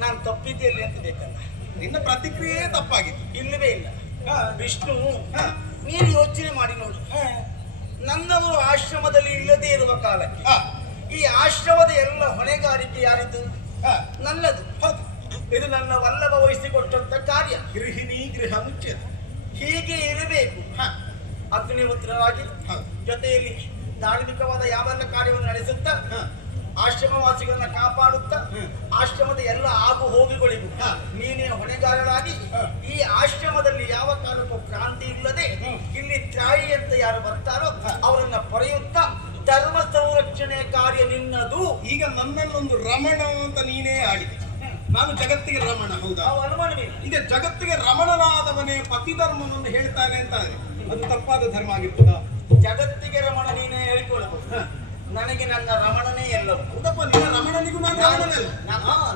ನಾನು ತಪ್ಪಿದ್ದೇನೆ ಅಂತ ಬೇಕಲ್ಲ. ನಿನ್ನ ಪ್ರತಿಕ್ರಿಯೆ ತಪ್ಪಾಗಿತ್ತು. ಇಲ್ಲವೇ ಇಲ್ಲ. ವಿಷ್ಣು. ನೀನು ಯೋಚನೆ ಮಾಡಿ ನೋಡು. ನನ್ನವರು ಆಶ್ರಮದಲ್ಲಿ ಇಲ್ಲದೆ ಇರುವ ಕಾಲಕ್ಕೆ ಈ ಆಶ್ರಮದ ಎಲ್ಲ ಹೊಣೆಗಾರಿಕೆ ಯಾರಿದ್ದು? ಹಾ. ನನ್ನದು. ಹೌದು. ಇದು ನನ್ನ ವಲ್ಲಭ ವಹಿಸಿಕೊಟ್ಟಂತ ಕಾರ್ಯ. ಗೃಹಿಣಿ ಗೃಹ ಮುಚ್ಚದು ಹೀಗೆ ಇರಬೇಕು. ಹೌದು. ಜೊತೆಯಲ್ಲಿ ಧಾರ್ಮಿಕವಾದ ಯಾವೆಲ್ಲ ಕಾರ್ಯವನ್ನು ನಡೆಸುತ್ತಾ ಹಾ. ಆಶ್ರಮವಾಸಿಗಳನ್ನ ಕಾಪಾಡುತ್ತಾ. ಆಶ್ರಮದ ಎಲ್ಲ ಆಗು ಹೋಗುಗಳಿಗೂ ನೀನೇ ಹೊಣೆಗಾರರಾಗಿ ಈ ಆಶ್ರಮದಲ್ಲಿ ಯಾವ ಕಾರಣಕ್ಕೂ ಕ್ರಾಂತಿ ಇಲ್ಲದೆ. ಇಲ್ಲಿ ತಾಯಿ ಅಂತ ಯಾರು ಬರ್ತಾರೋ ಅವರನ್ನ ಪಡೆಯುತ್ತಾ ಧರ್ಮ ಸಂರಕ್ಷಣೆ ಕಾರ್ಯ ನಿನ್ನದು. ಈಗ ನನ್ನಲ್ಲೊಂದು ರಮಣ ಅಂತ ನೀನೇ ಆಡಿದೆ. ನಾನು ಜಗತ್ತಿಗೆ ರಮಣ ಹೌದಾ? ಈಗ ಜಗತ್ತಿಗೆ ರಮಣನಾದವನೇ ಪತಿ ಧರ್ಮವನ್ನು ಹೇಳ್ತಾನೆ ಅಂತ ಅದು ತಪ್ಪಾದ ಧರ್ಮ ಆಗಿರ್ತದ ಜಗತ್ತಿಗೆ ರಮಣ ನೀನೇ ಹೇಳಿಕೊಳ್ಳಬಹುದು. ನನಗೆ ನನ್ನ ರಮಣನೇ ಎಲ್ಲ ಹೌದಪ್ಪ ನಿನ್ನ ರಮಣನಿಗೂ ನಾನು ಶ್ರೀಹರಿಯನ್ನು ರಮಣನಲ್ಲ.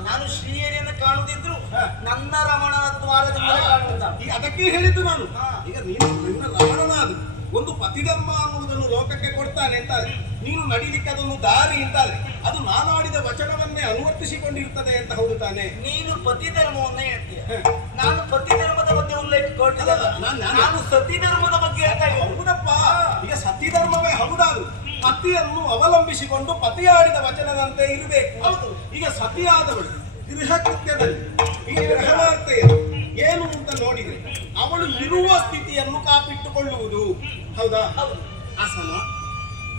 ನಾನು- ಶ್ರೀಯರಿಯನ್ನು ಕಾಣುದಿದ್ರು. ನನ್ನ ರಮಣನ ದ್ವಾರದಿಂದಲೇ ಕಾಣುವುದ ಈಗ ಅದಕ್ಕೆ ಹೇಳಿದ್ದು ನಾನು. ಈಗ ನೀನು ನಿನ್ನ ರಮಣನಾದ ಒಂದು ಪತಿಧರ್ಮ ಅನ್ನುವುದನ್ನು ಲೋಕಕ್ಕೆ ಕೊಡ್ತಾನೆ ಅಂತ ನೀನು ನಡಿಲಿಕ್ಕೆ ಅದೊಂದು ದಾರಿ ಅಂತಾರೆ. ಅದು ನಾನು ಆಡಿದ ವಚನವನ್ನೇ ಅನುವರ್ತಿಸಿಕೊಂಡಿರ್ತದೆ ಅಂತ ಹೌದು ತಾನೆ? ನೀನು ಪತಿ ಧರ್ಮವನ್ನೇ ಹೇಳ್ತೀಯ ನಾನು ಪತಿ ಧರ್ಮದ ಬಗ್ಗೆ ಉಲ್ಲೇಖ ನಾನ್- ಸತಿ ಧರ್ಮದ ಬಗ್ಗೆ ಹೇಳ್ತಾ ಹೌದಪ್ಪ. ಈಗ ಸತಿ ಧರ್ಮವೇ ಹೌದಾದು. ಪತಿಯನ್ನು ಅವಲಂಬಿಸಿಕೊಂಡು ಪತಿಯಾಡಿದ ವಚನದಂತೆ ಇರಬೇಕು. ಹೌದು. ಈಗ ಸತಿಯಾದವಳು ಗೃಹ ಕೃತ್ಯದಲ್ಲಿ. ಈ ಗೃಹವಾರ್ತೆಯ ಏನು ಅಂತ ನೋಡಿದ್ರೆ ಅವಳು ಇರುವ ಸ್ಥಿತಿಯನ್ನು ಕಾಪಿಟ್ಟುಕೊಳ್ಳುವುದು. ಹೌದಾ? ಹೌದು. ಆಸನ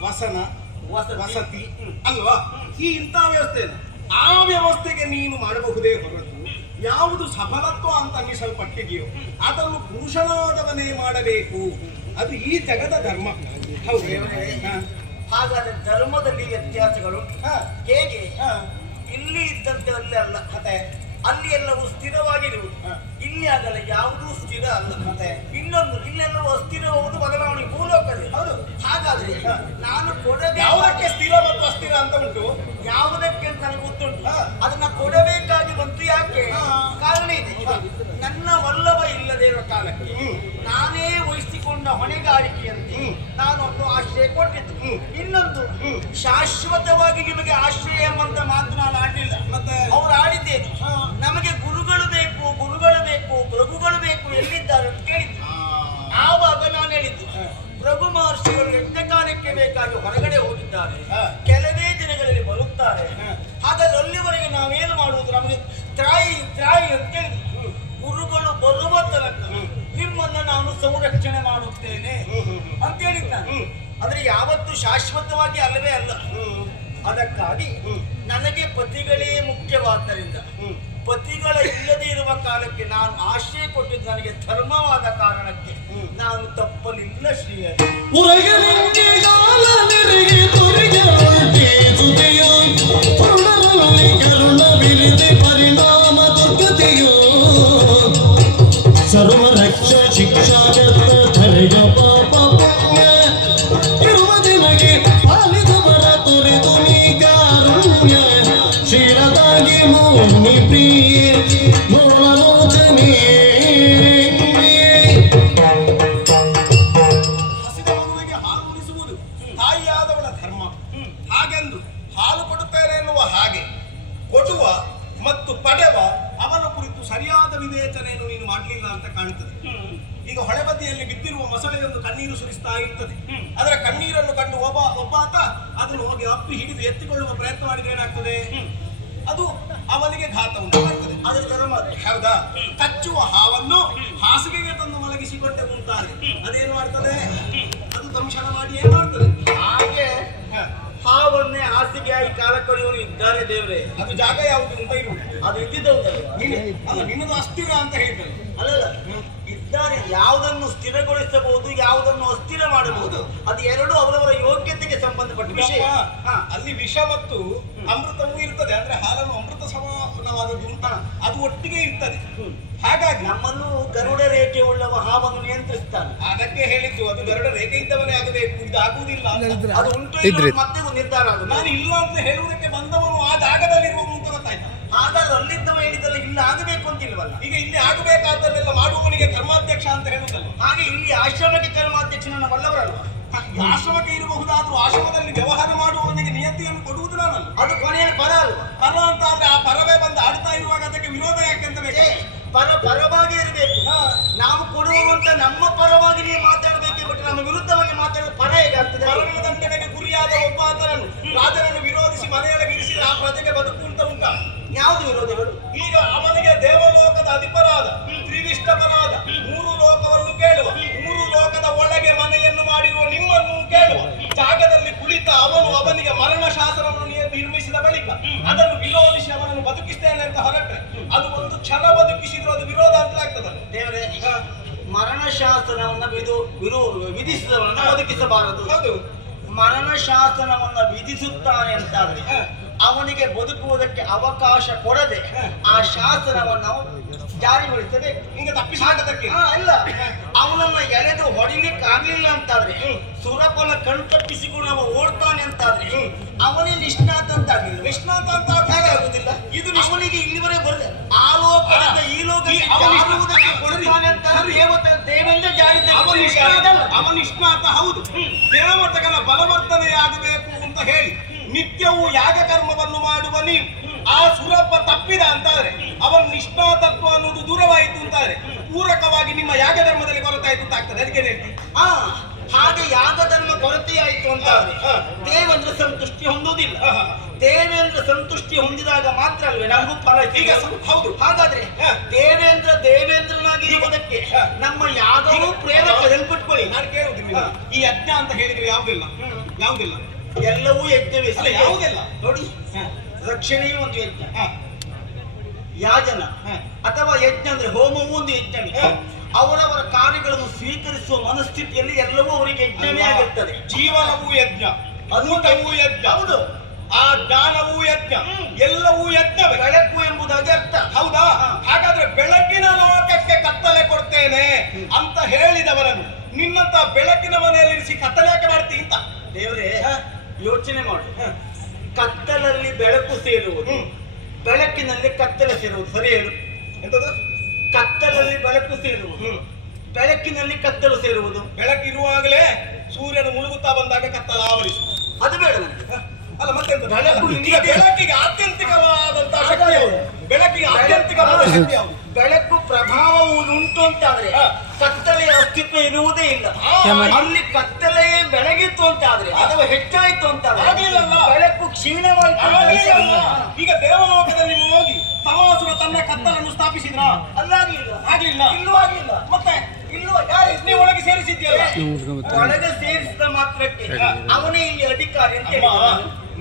ವಸನ ವಸತಿ. ಅಲ್ವಾ? ಈ ಇಂಥ ವ್ಯವಸ್ಥೆಯನ್ನು. ಆ ವ್ಯವಸ್ಥೆಗೆ ನೀನು ಮಾಡಬಹುದೇ ಹೊರತು ಯಾವುದು ಸಫಲತ್ವ ಅಂತ ಅನ್ನಿಸಲ್ಪಟ್ಟಿದೆಯೋ ಅದನ್ನು ಪುರುಷನಾದವನೇ ಮಾಡಬೇಕು. ಅದು ಈ ಜಗದ ಧರ್ಮ. ಹೌದು. ಹಾಗಾದ್ರೆ ಧರ್ಮದಲ್ಲಿ ವ್ಯತ್ಯಾಸಗಳು. ಹೇಗೆ. ಇಲ್ಲಿ ಇದ್ದಂತೆ ಅಲ್ಲೇ ಅಲ್ಲ ಮತ್ತೆ ಅಲ್ಲಿ ಎಲ್ಲವೂ ಸ್ಥಿರವಾಗಿರುವುದು. ಇಲ್ಲಿ ಆಗಲ್ಲ ಯಾವುದೂ ಸ್ಥಿರ ಅಲ್ಲ ಮತ್ತೆ? ಇನ್ನೊಂದು ಇಲ್ಲೆಲ್ಲವೂ ಅಸ್ಥಿರ ಹೋಗುದು ಬದಲಾವಣೆ ಭೂಲೋಕದಲ್ಲಿ ಹೌದು. ಹಾಗಾದ್ರೆ ನಾನು ಕೊಡಬೇಕು ಯಾವುದಕ್ಕೆ ಸ್ಥಿರ ಮತ್ತು ಅಸ್ಥಿರ ಅಂತ ಉಂಟು ಯಾವುದಕ್ಕೆ ಅಂತ ನನಗೆ ಗೊತ್ತುಂಟು ಅದನ್ನ ಕೊಡಬೇಕಾಗಿ ಬಂತು ಯಾಕೆ ಕಾರಣ ಇದೆ ನನ್ನ ವಲ್ಲಭ ಇಲ್ಲದೆ ಇರೋ ಕಾಲಕ್ಕೆ. ನಾನೇ ವಹಿಸಿಕೊಂಡ ಹೊಣೆಗಾರಿಕೆಯಂತೆ ಹ್ಮ್. ನಾನೊಂದು ಆಶ್ರಯ ಕೊಟ್ಟಿದ್ದು ಹ್ಮ್. ಇನ್ನೊಂದು ಹ್ಮ್. ಶಾಶ್ವತವಾಗಿ ನಿಮಗೆ ಆಶ್ರಯ ಎಂಬಂತ ಮಾತು ನಾನು ಆಡಲಿಲ್ಲ ಮತ್ತೆ? ಅವ್ರು ಆಡಿದ್ದೇನು. ನಮಗೆ ಗುರುಗಳು ಬೇಕು ಗುರುಗಳು ಬೇಕು ಪ್ರಭುಗಳು ಬೇಕು ಎಲ್ಲಿದ್ದಾರೆ ಅಂತ ಕೇಳಿದ್ದು ಆವಾಗ ನಾನು ಹೇಳಿದ್ದು. ಪ್ರಭು ಮಹರ್ಷಿಗಳು ಯಜ್ಞಕಾಲಕ್ಕೆ ಬೇಕಾಗಿ ಹೊರಗಡೆ ಹೋಗಿದ್ದಾರೆ ಕೆಲವೇ ದಿನಗಳಲ್ಲಿ ಬರುತ್ತಾರೆ. ಹಾಗಾದ್ರೆ ಅಲ್ಲಿವರೆಗೆ ನಾವೇನು ಮಾಡುವುದು ನಮಗೆ ತ್ರಾಯಿ ತ್ರಾಯಿ ಅಂತ ಹೇಳಿದ್ರು ಗುರುಗಳು ಬರುವ ತನಕ. ನಿಮ್ಮನ್ನ ನಾನು ಸಂರಕ್ಷಣೆ ಮಾಡುತ್ತೇನೆ. ಅಂತ ಹೇಳಿದ್ ನಾನು ಹ್ಮ್. ಆದ್ರೆ ಯಾವತ್ತು ಶಾಶ್ವತವಾಗಿ ಅಲ್ಲವೇ ಅಲ್ಲ ಹ್ಮ್. ಅದಕ್ಕಾಗಿ. ನನಗೆ ಪತಿಗಳೇ ಮುಖ್ಯವಾದ್ದರಿಂದ ಹ್ಮ್. ಪತಿಗಳ ಇಲ್ಲದೆ ಇರುವ ಕಾಲಕ್ಕೆ ನಾನು ಆಶ್ರಯ ಕೊಟ್ಟಿದ್ದು ನನಗೆ ಧರ್ಮವಾದ ಕಾರಣಕ್ಕೆ. ನಾನು ತಪ್ಪಲಿಲ್ಲ ಶ್ರೀಯರು ತಾಯಿಯಾದವಳ ಧರ್ಮ. ಹಾಗೆಂದು ಹಾಲು ಕೊಡುತ್ತೇನೆ ಎನ್ನುವ ಹಾಗೆ ಕೊಡುವ ಮತ್ತು ಪಡೆವ ಅವನ ಕುರಿತು ಸರಿಯಾದ ವಿವೇಚನೆಯನ್ನು ನೀನು ಮಾಡಲಿಲ್ಲ ಅಂತ ಕಾಣ್ತದೆ ಈಗ ಹೊಳೆಬದಿಯಲ್ಲಿ ಬಿದ್ದಿರುವ ಮೊಸಳೆಯೊಂದು ಕಣ್ಣೀರು ಸುರಿಸ್ತಾ ಇರ್ತದೆ. ಅದರ ಕಣ್ಣೀರನ್ನು ಕಂಡು ಒಬ್ಬ ಒಬ್ಬಾತ ಅದನ್ನು ಹೋಗಿ ಅಪ್ಪಿ ಹಿಡಿದು ಎತ್ತಿಕೊಳ್ಳುವ ಪ್ರಯತ್ನ ಮಾಡಿದ್ರೆ ಅದು ಅವನಿಗೆ ಉಂಟು ಮಾಡ್ತದೆ. ಹೌದಾ? ಕಚ್ಚುವ ಹಾವನ್ನು ಹಾಸಿಗೆಗೆ ತಂದು ಮಲಗಿಸಿಕೊಂಡೆ ಮುಂತಾನೆ ಅದೇನು ಮಾಡ್ತದೆ? ಅದು ದಂಶನ ಮಾಡಿ ಏನ್ ಮಾಡ್ತದೆ? ಹಾಗೆ ಹ. ಹಾವನ್ನೇ ಹಾಸಿಗೆಯಾಗಿ ಕಾಲ ಕಳೆಯುವವರು ಇದ್ದಾರೆ ದೇವ್ರೆ. ಅದು ಜಾಗ ಯಾವುದು ಅಂತ ಇರು ಅದು ಇದ್ದಿದ್ದವು ನಿನ್ನದು ಅಸ್ಥಿರ ಅಂತ ಹೇಳ್ತಾರೆ ಅಲ್ಲಲ್ಲ ಇದ್ದಾರೆ ಯಾವುದನ್ನು ಸ್ಥಿರಗೊಳಿಸಬಹುದು ಯಾವುದನ್ನು ಅಸ್ಥಿರ ಮಾಡಬಹುದು ಅದು ಎರಡು ಅವರವರ ಯೋಗ್ಯತೆಗೆ ಸಂಬಂಧಪಟ್ಟ ವಿಷಯ. ಅಲ್ಲಿ ವಿಷ ಮತ್ತು ಅಮೃತವೂ ಇರ್ತದೆ ಅಂದ್ರೆ ಹಾಲನ್ನು ಅಮೃತ ಸಮಾನವಾದದ್ದು ಅಂತ ಅದು ಒಟ್ಟಿಗೆ ಇರ್ತದೆ. ಹಾಗಾಗಿ ನಮ್ಮನ್ನು ಗರುಡ ರೇಖೆ ಉಳ್ಳ ಹಾವನ್ನು ನಿಯಂತ್ರಿಸ್ತಾನೆ. ಅದಕ್ಕೆ ಹೇಳಿದ್ದು ಅದು ಗರುಡ ರೇಖೆ ಇದ್ದವನೇ ಆಗಬೇಕು ಇದು ಆಗುವುದಿಲ್ಲ. ಅದು ಉಂಟು ಮತ್ತೆ ಒಂದು ನಿರ್ಧಾರ ಆಗುದು ನಾನು ಇಲ್ಲ ಅಂತ ಹೇಳುವುದಕ್ಕೆ ಬಂದವನು ಆ ಜಾಗದಲ್ಲಿರುವವನು ಅಂತ ಗೊತ್ತಾಯ್ತು? ಹಾಗಾದ್ರೆ ಅಲ್ಲಿದ್ದವ ಹೇಳಿದಲ್ಲ ಇಲ್ಲಿ ಆಗಬೇಕು ಅಂತ ಇಲ್ವಲ್ಲ? ಈಗ ಇಲ್ಲಿ ಆಗಬೇಕಾದಲ್ಲೆಲ್ಲ ಮಾಡುವವನಿಗೆ ಧರ್ಮಾಧ್ಯಕ್ಷ ಅಂತ ಹೇಳುವುದಲ್ಲ. ಹಾಗೆ ಇಲ್ಲಿ ಆಶ್ರಮಕ್ಕೆ ಕರ್ಮಾಧ್ಯಕ್ಷನನ್ನ ನನ್ನ ಆಶ್ರಮಕ್ಕೆ ಇರಬಹುದಾದ್ರೂ ಆಶ್ರಮದಲ್ಲಿ ವ್ಯವಹಾರ ಮಾಡುವವನಿಗೆ ನಿಯತಿಯನ್ನು ಕೊಡುವುದು ನಾನು ಅದು ಕೊನೆಯ ಪರ ಅಲ್ಲ ಪರ ಅಂತ ಆದ್ರೆ ಆ ಪರವೇ ಬಂದು ಆಡ್ತಾ ಇರುವಾಗ ಅದಕ್ಕೆ ವಿರೋಧ ಯಾಕೆ ಅಂತ ಪರ ಪರವಾಗಿ ಇರಬೇಕು. ನಾವು ಕೊಡುವಂತ ನಮ್ಮ ಪರವಾಗಿ ನೀವು ಮಾತಾಡಬೇಕೆ ಬಿಟ್ಟು ನಮ್ಮ ವಿರುದ್ಧವಾಗಿ ಮಾತಾಡೋದು ಪರ ಹೇಗೆ ಆಗ್ತದೆ? ದಂಡನೆಗೆ ಗುರಿಯಾದ ಒಬ್ಬ ಆತನನ್ನು ರಾಜನನ್ನು ವಿರೋಧಿಸಿ ಮನೆಯಲ್ಲಿ ಇರಿಸಿದ ಆ ಪ್ರಜೆಗೆ ಬದುಕು ಅಂತ ಉಂಟ? ಯಾವುದು ವಿರೋಧಗಳು ಈಗ ಅವನಿಗೆ ದೇವಲೋಕದ ಅಧಿಪರಾದ ತ್ರಿವಿಷ್ಟಪರಾದ ಜಾಗದಲ್ಲಿ ಕುಳಿತ ಅವನು ಅವನಿಗೆ ಮರಣ ಶಾಸನವನ್ನು ನಿರ್ಮಿಸಿದ ಬಳಿಕ ಅದನ್ನು ವಿರೋಧಿಸಿ ಅವನನ್ನು ಬದುಕಿಸ್ತೇನೆ ಅಂತ ಹೊರಟ್ರೆ ಅದು ಒಂದು ಕ್ಷಣ ಬದುಕಿಸಿದ್ರು ಅದು ವಿರೋಧ ಅಂತ ಆಗ್ತದೆ ದೇವರೇ ಮರಣ ಶಾಸನವನ್ನ ಇದು ವಿರು ವಿಧಿಸಿದವನನ್ನ ಬದುಕಿಸಬಾರದು. ಹೌದು. ಮರಣ ಶಾಸನವನ್ನ ವಿಧಿಸುತ್ತಾನೆ ಅಂತಾದ್ರೆ. ಅವನಿಗೆ ಬದುಕುವುದಕ್ಕೆ ಅವಕಾಶ ಕೊಡದೆ ಆ ಶಾಸನವನ್ನು ನಾವು ಜಾರಿಗೊಳಿಸಬೇಕು ಹಿಂಗೆ ಹಾ, ಇಲ್ಲ. ಅವನನ್ನ ಎಳೆದು ಹೊಡಿಲಿಕ್ಕೆ ಆಗ್ಲಿಲ್ಲ ಅಂತಾದ್ರೆ ಸುರಪನ ಕಣ್ತಪ್ಪಿಸಿಕೊಂಡು ಅವ ಓಡ್ತಾನೆ ಅಂತಾದ್ರೆ ಅವನೇ ನಿಷ್ಣಾತ ಅಂತ ಆಗ್ಲಿಲ್ಲ. ನಿಷ್ಣಾತ ಅಂತ ಹೇಗೆ ಆಗುದಿಲ್ಲ. ಇದು ಅವನಿಗೆ ಇಲ್ಲಿವರೆಗೆ ಬರದೆ. ಆ ಲೋಕದಿಂದ ಈ ಲೋಕಕ್ಕೆ ಅಂತ ದೇವತೆ ದೇವೇಂದ್ರ ಜಾರಿ ಅವನ ನಿಷ್ಣಾತ ಹೌದು. ದೇವತೆಗಳ ಬಲವರ್ತನೆಯಾಗಬೇಕು ಅಂತ ಹೇಳಿ ನಿತ್ಯವೂ ಯಾಗ ಕರ್ಮವನ್ನು ಮಾಡುವ ನೀವು. ಆ ಸುರಪ್ಪ ತಪ್ಪಿದ ಅಂತಾದ್ರೆ ಅವನ ನಿಷ್ಣಾತತ್ವ ಅನ್ನೋದು ದೂರವಾಯಿತು ಅಂತಾರೆ. ಪೂರಕವಾಗಿ ನಿಮ್ಮ ಯಾಗ ಧರ್ಮದಲ್ಲಿ ಕೊರತಾಯಿತು ಅಂತ ಆಗ್ತದೆ. ಅದಕ್ಕೆ ಹಾ ಹಾಗೆ ಯಾಗ ಧರ್ಮ ಕೊರತೆಯಾಯಿತು ಅಂತ ಹಾ. ದೇವೇಂದ್ರ ಸಂತುಷ್ಟಿ ಹೊಂದುವುದಿಲ್ಲ. ದೇವೇಂದ್ರ ಸಂತುಷ್ಟಿ ಹೊಂದಿದಾಗ ಮಾತ್ರ ಅಲ್ವೇ? ನಮಗೂ ಫಲ ಈಗ ಹೌದು. ಹಾಗಾದ್ರೆ. ದೇವೇಂದ್ರ ದೇವೇಂದ್ರನಾಗಿ ಇರುವುದಕ್ಕೆ ನಮ್ಮ ಯಾಗವೂ ಪ್ರೇರಕ. ಹೆಲ್ಪಿಟ್ಕೊಳ್ಳಿ ನಾನು ಕೇಳುವುದಿಲ್ಲ ಈ ಯಜ್ಞ ಅಂತ ಹೇಳಿದ್ರೆ ಯಾವುದಿಲ್ಲ? ಯಾವುದಿಲ್ಲ? ಎಲ್ಲವೂ ಯಜ್ಞವೇ. ಯಾವುದಿಲ್ಲ? ನೋಡಿ. ರಕ್ಷಣೆಯೂ ಒಂದು ಯಜ್ಞ. ಯಾಜನ. ಅಥವಾ ಯಜ್ಞ ಅಂದ್ರೆ ಹೋಮವೂ ಒಂದು ಯಜ್ಞವೇ. ಅವರವರ ಕಾರ್ಯಗಳನ್ನು ಸ್ವೀಕರಿಸುವ ಮನಸ್ಥಿತಿಯಲ್ಲಿ ಎಲ್ಲವೂ ಅವರಿಗೆ ಯಜ್ಞವೇ ಆಗಿರ್ತದೆ. ಜೀವನವೂ ಯಜ್ಞ ಅನುಟವೂ ಯಜ್ಞ ಹೌದು. ಆ ಜ್ಞಾನವೂ ಯಜ್ಞ ಎಲ್ಲವೂ ಯಜ್ಞ ಬೆಳಕು ಎಂಬುದಾಗಿ ಅರ್ಥ. ಹೌದಾ? ಹಾಗಾದ್ರೆ ಬೆಳಕಿನ ಲೋಕಕ್ಕೆ ಕತ್ತಲೆ ಕೊಡ್ತೇನೆ ಅಂತ ಹೇಳಿದವರನ್ನು ನಿನ್ನಂತ ಬೆಳಕಿನ ಮನೆಯಲ್ಲಿ ಇರಿಸಿ ಕತ್ತಲೆ ಯಾಕೆ ಮಾಡ್ತೀನಿ ಅಂತ? ದೇವರೇ. ಯೋಚನೆ ಮಾಡಿ. ಕತ್ತಲಲ್ಲಿ ಬೆಳಕು ಸೇರುವುದು. ಬೆಳಕಿನಲ್ಲಿ ಕತ್ತಲೆ ಸೇರುವುದು. ಸರಿ ಹೇಳು. ಎಂತದು? ಕತ್ತಲಲ್ಲಿ ಬೆಳಕು ಸೇರುವುದು. ಬೆಳಕಿನಲ್ಲಿ ಕತ್ತಲು ಸೇರುವುದು. ಬೆಳಕಿರುವಾಗಲೇ ಸೂರ್ಯನು ಮುಳುಗುತ್ತಾ ಬಂದಾಗ ಕತ್ತಲ ಆವರಿಸು ಅದು ಬೇಡ ನನಗೆ. ಅಲ್ಲ ಮತ್ತೆ. ಬೆಳಕಿಗೆ ಆತ್ಯಂತಿಕವಾದಂತಹ ಶಕ್ತಿ ಯಾವುದು? ಬೆಳಕಿಗೆ ಆತ್ಯಂತಿಕವಾದ ಶಕ್ತಿ ಯಾವುದು? ಬೆಳಕು ಪ್ರಭಾವವು ಉಂಟು ಅಂತಾದ್ರೆ ಆದ್ರೆ ಕತ್ತಲೆಯ ಅಸ್ತಿತ್ವ ಇರುವುದೇ ಇಲ್ಲ. ಅಲ್ಲಿ ಕತ್ತಲೆಯೇ ಬೆಳಗಿತ್ತು ಅಂತಾದ್ರೆ ಅಥವಾ ಹೆಚ್ಚಾಯಿತು ಅಂತಾದ್ರೆ ಆಗಲಿಲ್ಲ ಬೆಳಕು ಕ್ಷೀಣವಾಯಿತು ಅಂತ ಈಗ ತನ್ನ ಕತ್ತಲನ್ನು ಸ್ಥಾಪಿಸಿದ್ರ? ಅಲ್ಲಾಗ್ಲಿಲ್ಲ. ಆಗ್ಲಿಲ್ಲ. ಇಲ್ಲೂ ಆಗ್ಲಿಲ್ಲ. ಮತ್ತೆ? ಇಲ್ಲೂ ಯಾರು ನೀವು ಒಳಗೆ ಸೇರಿಸಿದ್ಯಲ್ಲ ಒಳಗೆ ಸೇರಿಸಿದ ಮಾತ್ರಕ್ಕೆ ಅವನೇ ಇಲ್ಲಿ ಅಧಿಕಾರಿ ಅಂತ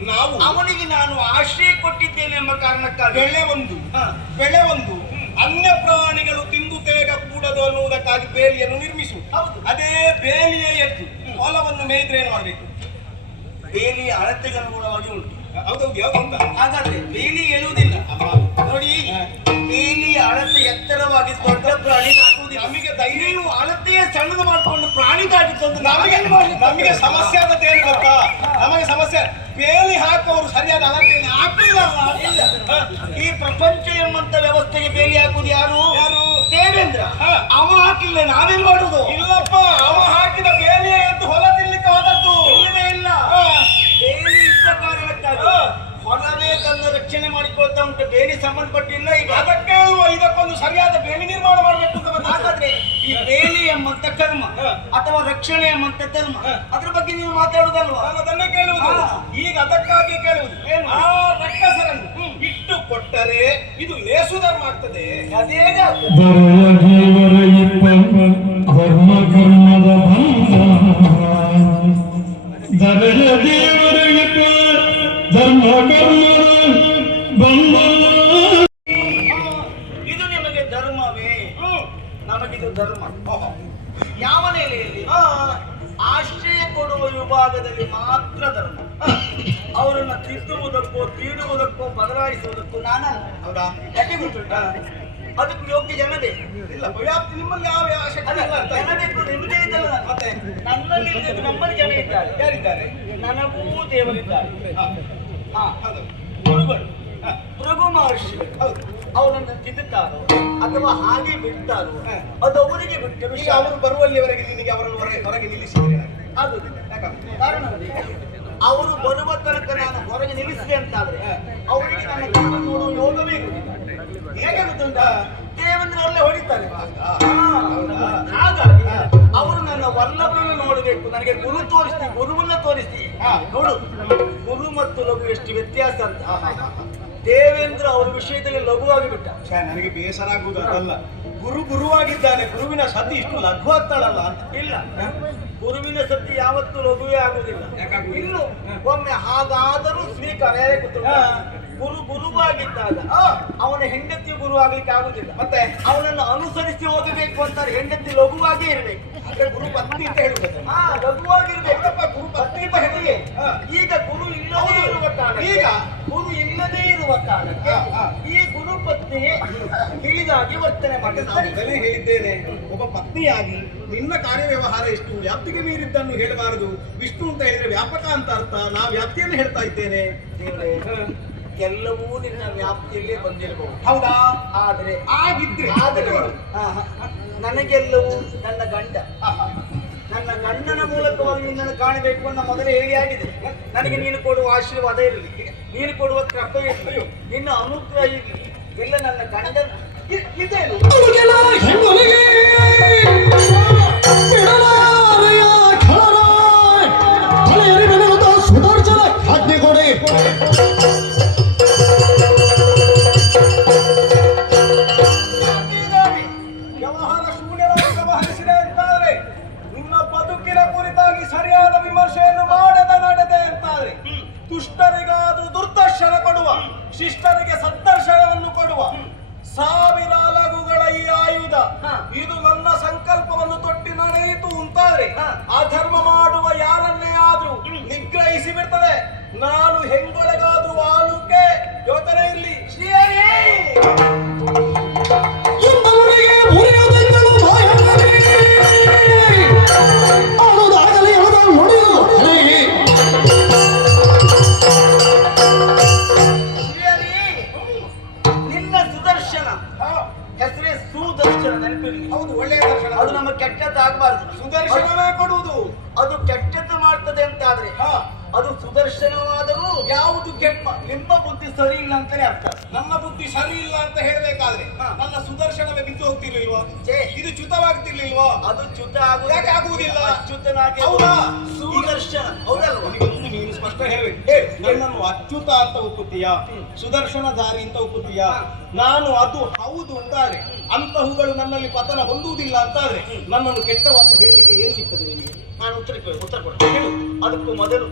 ನಾವು ಅವನಿಗೆ ನಾನು ಆಶ್ರಯ ಕೊಟ್ಟಿದ್ದೇನೆ ಎಂಬ ಕಾರಣಕ್ಕಾಗಿ. ಬೆಳೆ ಒಂದು. ಹಾ. ಬೆಳೆ ಒಂದು. ಅನ್ಯ ಪ್ರಾಣಿಗಳು ತಿಂದು ತೇಗ ಕೂಡದು ಅನ್ನುವುದಕ್ಕಾಗಿ ಬೇಲಿಯನ್ನು ನಿರ್ಮಿಸು. ಹೌದು. ಅದೇ ಬೇಲಿಯ ಎದ್ದು ಹೊಲವನ್ನು ಮೇಯ್ದ್ರೆ ಏನ್ ಮಾಡ್ಬೇಕು? ಬೇಲಿಯ ಅಳತೆಗೆ ಅನುಗುಣವಾಗಿ ಉಂಟು. ಹೌದೌದು ಯಾವ್ದು ಅಂತ ಹಾಗಾದ್ರೆ ಬೇಲಿ ಹೇಳುವುದಿಲ್ಲ ನೋಡಿ ಅಳತೆ ಎತ್ತರವಾಗಿ ದೊಡ್ಡ ಪ್ರಾಣಿ ದಾಟುವುದಿಲ್ಲ ನಮಗೆ ಧೈರ್ಯ ನೀವು ಅಳತೆಯ ಸಣ್ಣದು ಮಾಡಿಕೊಂಡು ಪ್ರಾಣಿ ದಾಟಿತ್ತು ನಮಗೆ ನಮಗೆ ಸಮಸ್ಯೆ ಅಂತ ಏನು ಗೊತ್ತಾ? ನಮಗೆ ಸಮಸ್ಯೆ. ಬೇಲಿ ಹಾಕುವವರು ಸರಿಯಾದ ಅಳತೆಯನ್ನು ಹಾಕಲಿಲ್ಲ ಇಲ್ಲ. ಈ ಪ್ರಪಂಚ ಎಂಬಂತ ವ್ಯವಸ್ಥೆಗೆ ಬೇಲಿ ಹಾಕುವುದು ಯಾರು? ಯಾರು? ದೇವೇಂದ್ರ. ಅವ ಹಾಕಿಲ್ಲ ನಾವೇನ್ ಮಾಡುದು ಇಲ್ಲಪ್ಪ ಅವ ಹಾಕಿದ ಬೇಲಿಯ ಎದ್ದು ಹೊಲ ತಿನ್ಲಿಕ್ಕೆ ಹೋದದ್ದು ಇಲ್ಲವೇ ಇಲ್ಲ ಹಾ. ಬೇಲಿ ಇದ್ದ ಕಾರಣಕ್ಕಾಗಿ ಹಾ. ಹೊರವೇ ತನ್ನ ಮಾಡಿಕೊಳ್ತಾ ಉಂಟು. ಬೇಲಿ ಸಂಬಂಧಪಟ್ಟಿಲ್ಲ. ಈಗ ಅದಕ್ಕೆ ಇದಕ್ಕೊಂದು ಸರಿಯಾದ ಬೇಲಿ ನಿರ್ಮಾಣ ಮಾಡಬೇಕು ಅಂತ ಬಂದ. ಹಾಗಾದ್ರೆ ಈ ಬೇಲಿ ಎಂಬಂತ ಕರ್ಮ. ಅಥವಾ ರಕ್ಷಣೆ ಎಂಬಂತ ಧರ್ಮ. ಅದ್ರ ಬಗ್ಗೆ ನೀವು ಮಾತಾಡುದಲ್ವಾ? ನಾನು ಅದನ್ನೇ ಕೇಳುವುದು. ಹಾ. ಈಗ ಅದಕ್ಕಾಗಿ ಕೇಳುವುದು? ಆ ರಕ್ಕಸರನ್ನು ಇಟ್ಟು ಕೊಟ್ಟರೆ ಇದು ಲೇಸು ಧರ್ಮ ಆಗ್ತದೆ. ಅದೇ ಧರ್ಮ ಕರ್ಮದ ತಿದ್ದುವುದಕ್ಕೋ ತೀಡುವುದಕ್ಕೋ ಬದಲಾಯಿಸುವುದಕ್ಕೂ ನಾನಲ್ಲ. ಹೌದಾ? ಯಾಕೆ ಗೊತ್ತುಂಟಾ ಅದಕ್ಕೆ ಯೋಗ್ಯ ಜನ ಬೇಕು ಇಲ್ಲ ವ್ಯಾಪ್ತಿ ನಿಮ್ಮಲ್ಲಿ ಯಾವ ಯಾವ ಶಕ್ತಿ ಇಲ್ಲ ಅಂತ. ನಿಮ್ಮದೇ ಇದ್ದಲ್ಲ ಮತ್ತೆ ನನ್ನಲ್ಲಿ ಇದ್ದದ್ದು ನಮ್ಮಲ್ಲಿ ಜನ ಇದ್ದಾರೆ. ಯಾರಿದ್ದಾರೆ? ನನಗೂ ದೇವರಿದ್ದಾರೆ. ಗುರುಗಳು. ಭೃಗು ಮಹರ್ಷಿ. ಹೌದು. ಅವರನ್ನು ತಿದ್ದುತ್ತಾರೋ ಅಥವಾ ಹಾಗೆ ಬಿಡ್ತಾರೋ? ಅದು ಅವರಿಗೆ ಬಿಟ್ಟರು ಅವರು ಬರುವಲ್ಲಿವರೆಗೆ ನಿನಗೆ ಅವರನ್ನು ಹೊರಗೆ ನಿಲ್ಲಿಸಿದ್ರೆ ಆಗುದಿಲ್ಲ ಯಾಕಂದ್ರೆ ಕಾರಣ. ಅವರು ಬರುವ ತನಕ ನಾನು ಹೊರಗೆ ನಿಲ್ಲಿಸಿದೆ ಅಂತಾದ್ರೆ. ಅವರಿಗೆ ನನ್ನ ಕಣ್ಣು ನೋಡುವ ಯೋಗವೇ ಇರುವುದಿಲ್ಲ ಹೇಗೆ ಗೊತ್ತುಂಟಾ? ದೇವೇಂದ್ರ ಅಲ್ಲೇ ಹೊಡಿತಾರೆ? ಹಾಗಾಗಿ ಅವರು ನನ್ನ ವಲ್ಲಭನನ್ನು ನೋಡಬೇಕು. ನನಗೆ ಗುರು ತೋರಿಸ್ತಿ ಗುರುವನ್ನ ತೋರಿಸ್ತಿ ನೋಡು ಗುರು ಮತ್ತು ಲಘು ಎಷ್ಟು ವ್ಯತ್ಯಾಸ ಅಂತ. ದೇವೇಂದ್ರ ಅವರ ವಿಷಯದಲ್ಲಿ ಲಘುವಾಗಿ ಬಿಟ್ಟ ನನಗೆ ಬೇಸರ ಆಗುವುದು ಅದಲ್ಲ. ಗುರು ಗುರುವಾಗಿದ್ದಾನೆ ಗುರುವಿನ ಸತಿ ಇಷ್ಟು ಲಘು ಆಗ್ತಾಳಲ್ಲ ಅಂತ. ಇಲ್ಲ. ಗುರುವಿನ ಸತಿ ಯಾವತ್ತೂ ಲಘುವೇ ಆಗುವುದಿಲ್ಲ? ಇನ್ನು ಒಮ್ಮೆ ಹಾಗಾದರೂ ಸ್ವೀಕಾರ ಯಾರೇ ಗೊತ್ತುಂಟಾ? ಹಾ. ಗುರು ಗುರುವಾಗಿದ್ದಾಗ. ಅವನ ಹೆಂಡತಿ ಗುರು ಆಗ್ಲಿಕ್ಕೆ ಆಗುದಿಲ್ಲ ಮತ್ತೆ ಅವನನ್ನು ಅನುಸರಿಸಿ ಹೋಗಬೇಕು ಅಂತಾರೆ ಹೆಂಡತಿ ಲಘುವಾಗೇ ಇರಬೇಕು ಅಂದ್ರೆ ಗುರು ಪತ್ನಿ ಅಂತ ಹೇಳುವುದು. ಹಾ ಗುರು ಪತ್ನಿ ಅಂತ ಈಗ ಗುರು ಇಲ್ಲದೇ. ಇರುವ ಕಾರಣ ಈಗ? ಗುರು ಇಲ್ಲದೇ ಇರುವ ಕಾರಣಕ್ಕೆ. ಈ ಗುರು ಪತ್ನಿ ತಿಳಿದಾಗಿ ವರ್ತನೆ ಮಾಡಿ ನಾನು ಮೊದಲೇ ಹೇಳಿದ್ದೇನೆ ಒಬ್ಬ ಪತ್ನಿಯಾಗಿ ನಿನ್ನ ಕಾರ್ಯವ್ಯವಹಾರ ಎಷ್ಟು? ವ್ಯಾಪ್ತಿಗೆ ಮೀರಿದ್ದನ್ನು ಹೇಳಬಾರದು. ವಿಷ್ಣು ಅಂತ ಹೇಳಿದ್ರೆ ವ್ಯಾಪಕ ಅಂತ ಅರ್ಥ. ನಾ ವ್ಯಾಪ್ತಿಯನ್ನು ಹೇಳ್ತಾ ಇದ್ದೇನೆ. ಎಲ್ಲವೂ ನಿನ್ನ ವ್ಯಾಪ್ತಿಯಲ್ಲೇ ಬಂದಿರಬಹುದು ಹೌದಾ? ಆದರೆ ಆಗಿದ್ರೆ ಆದರೆ ನನಗೆಲ್ಲವೂ ನನ್ನ ಗಂಡ. ನನ್ನ ಗಂಡನ ಮೂಲಕವಾಗಿ ನಿನ್ನನ್ನು ಕಾಣಬೇಕು ಅಂತ ಮೊದಲೇ ಹೇಳಿ ಆಗಿದೆ. ನನಗೆ ನೀನು ಕೊಡುವ ಆಶೀರ್ವಾದ ಇರಲಿ. ನೀನು ಕೊಡುವ ಕೃಪೆ ಇರಲಿ. ನಿನ್ನ ಅನುಗ್ರಹ ಇರಲಿ. ಎಲ್ಲ ನನ್ನ ಗಂಡನ ಇದೇನು ಶಿಷ್ಟರಿಗೆ ಸಂದರ್ಶನವನ್ನು ಕೊಡುವ ಸಾವಿರ ಲಘುಗಳ ಈ ಆಯುಧ. ಇದು ನನ್ನ ಸಂಕಲ್ಪವನ್ನು ತೊಟ್ಟಿ ನಡೆಯಿತು ಅಂತಾದ್ರೆ ಹಾ. ಅಧರ್ಮ ಮಾಡುವ ಯಾರನ್ನೇ ಆದ್ರೂ ನಿಗ್ರಹಿಸಿ ಬಿಡ್ತದೆ ನಾನು ಹೆಂಗೊಳಗಾದ್ರೂ ಸರಿ ಇಲ್ಲ ಅಂತಾನೆ ಅರ್ಥ. ನನ್ನ ಬುದ್ಧಿ ಸರಿ ಇಲ್ಲ ಅಂತ ಹೇಳಬೇಕಾದ್ರೆ. ನನ್ನ ಸುದರ್ಶನವೇ ಬಿದ್ದು ಹೋಗ್ತಿರ್ಲಿಲ್ವಾ. ಇದು ಚ್ಯುತವಾಗ್ತಿರ್ಲಿಲ್ವಾ? ಅದು ಚ್ಯುತ. ಯಾಕೆ ಆಗುವುದಿಲ್ಲ? ಅಚ್ಯುತನಾಗಿ ಹೌದಾ? ಸುದರ್ಶನ. ಹೌದಲ್ವಾ? ನೀನು ಸ್ಪಷ್ಟ ಹೇಳ್ಬೇಕು ಹೇಳು ನನ್ನನ್ನು ಅಚ್ಯುತ ಅಂತ ಹೋಗುತ್ತೀಯಾ ಸುದರ್ಶನ ದಾರಿ ಅಂತ ಒಪ್ಪುತ್ತೀಯಾ? ನಾನು ಅದು ಹೌದು ಅಂತಾರೆ ಅಂತಹುಗಳು ನನ್ನಲ್ಲಿ ಪತನ ಹೊಂದುವುದಿಲ್ಲ ಅಂತಾದ್ರೆ ನನ್ನನ್ನು ಕೆಟ್ಟವ ಅಂತ ಹೇಳಲಿಕ್ಕೆ ಏನು ಸಿಗ್ತದೆ ನಿಮಗೆ ನಾನು ಉತ್ತರ ಕೇಳಿ ಉತ್ತರ ಕೊಡ್ತೇನೆ. ಅದಕ್ಕೂ ಮೊದಲು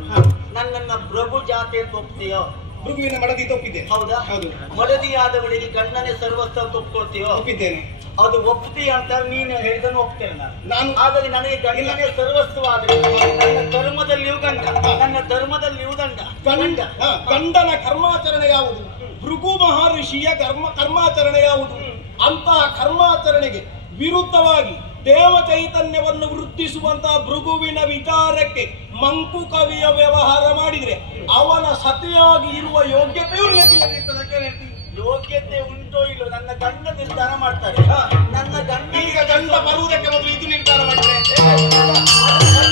ನನ್ನನ್ನ ಪ್ರಭು ಜಾತಿ ಅಂತ ಒಪ್ತೀಯೋ ಮೃಗುವಿನ ಮಡದಿ ತಪ್ಪಿದೆ. ಹೌದಾ? ಹೌದು. ಮಡದಿಯಾದವಳಿಗೆ ಗಂಡನೇ ಸರ್ವಸ್ವ ಸರ್ವಸ್ತ ಒಪ್ಕೊಳ್ತೀಯೋ? ಒಪ್ಪಿದ್ದೇನೆ. ಅದು ಒಪ್ತಿ ಅಂತ ನೀನು ಹೇಳಿದನು ಒಪ್ತೇನೆ ನಾನು. ನಾನು ಆದರೆ ನನಗೆ ಗಂಡನೇ ಸರ್ವಸ್ವವಾದ್ರೆ ನನ್ನ ಧರ್ಮದಲ್ಲಿಯೂ ಗಂಡ. ನನ್ನ ಧರ್ಮದಲ್ಲಿಯೂ ದಂಡ ಗಂಡ. ಗಂಡನ ಕರ್ಮಾಚರಣೆ ಯಾವುದು? ಭೃಗು ಮಹರ್ಷಿಯ ಕರ್ಮ ಕರ್ಮಾಚರಣೆ ಯಾವುದು? ಅಂತಹ ಕರ್ಮಾಚರಣೆಗೆ ವಿರುದ್ಧವಾಗಿ ದೇವ ಚೈತನ್ಯವನ್ನು ವೃದ್ಧಿಸುವಂತಹ ಭೃಗುವಿನ ವಿಚಾರಕ್ಕೆ ಮಂಕು ಕವಿಯ ವ್ಯವಹಾರ ಮಾಡಿದರೆ ಅವನ ಸತಿಯಾಗಿ ಇರುವ ಯೋಗ್ಯತೆಯೂ ಯೋಗ್ಯತೆ ಉಂಟೋ ಇಲ್ಲೋ? ನನ್ನ ಗಂಡ ನಿರ್ಧಾರ ಮಾಡ್ತಾರೆ. ನನ್ನ ಗಂಡ ಈಗ ಗಂಡ ಬರುವುದಕ್ಕೆ ಮೊದಲು ಇದು ನಿರ್ಧಾರ ಮಾಡ್ತಾರೆ.